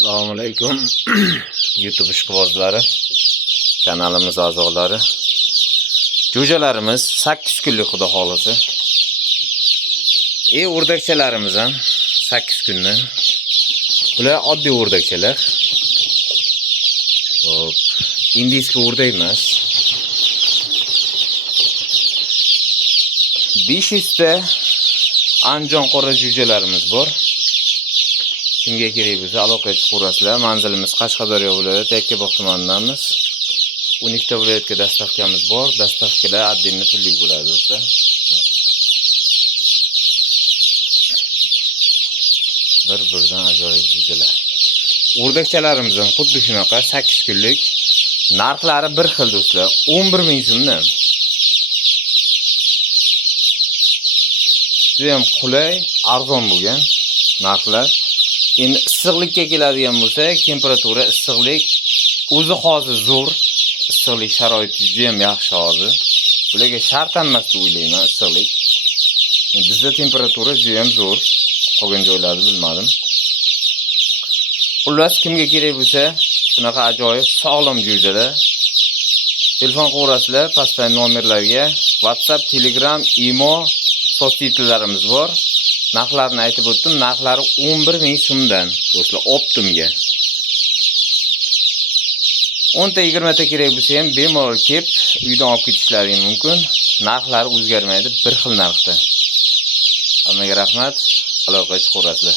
Assalomu alaykum YouTube ishqibozlari, kanalimiz a'zolari. Jo'jalarimiz 8 kunlik xudo xolisi. O'rdakchalarimiz ham 8 kundan. Bular oddiy o'rdakchalar. Hop, indiyskiy o'rdak emas. 500 ta Andijon qora jo'jalarimiz bor. Kimga kerak bo'lsa aloqa chiqarasizlar. Manzilimiz Qashqadaryo viloyati Yakkabog' tumanidamiz. 12 ta viloyatga dastavkamiz bor. Dastavkalar отдельно pullik bo'ladi do'stlar. Bir-biridan ajoyib jo'jalar. O'rdakchalarimiz ham xuddi shunaqa 8 kunlik. Narxlari bir xil do'stlar. 11 ming so'mdan. Juda ham qulay, arzon bo'lgan narxlar. Endi issiqlikka keladigan bo'lsa, temperatura issiqlik o'zi hozir zo'r, issiqlik sharoiti juda ham yaxshi hozir. Bularga shart emas deb o'ylayman issiqlik. Bizda temperatura juda ham zo'r. Qolgan joylarda bilmadim. Xullas kimga kerak bo'lsa, shunaqa ajoyib sog'lom jo'jalar telefon qilasizlar, pastdagi nomerlarga WhatsApp, Telegram, Imo so'zlarimiz bor. Narxlarini aytib o'tdim. Narxlari 11 ming so'mdan do'stlar, optimga. 10 ta 20 ta kerak bo'lsa ham bemalol kelib uydan olib ketishlaring mumkin. Narxlari o'zgarmaydi, bir xil narxda. Hammaga rahmat. Aloqa chiqarasizlar.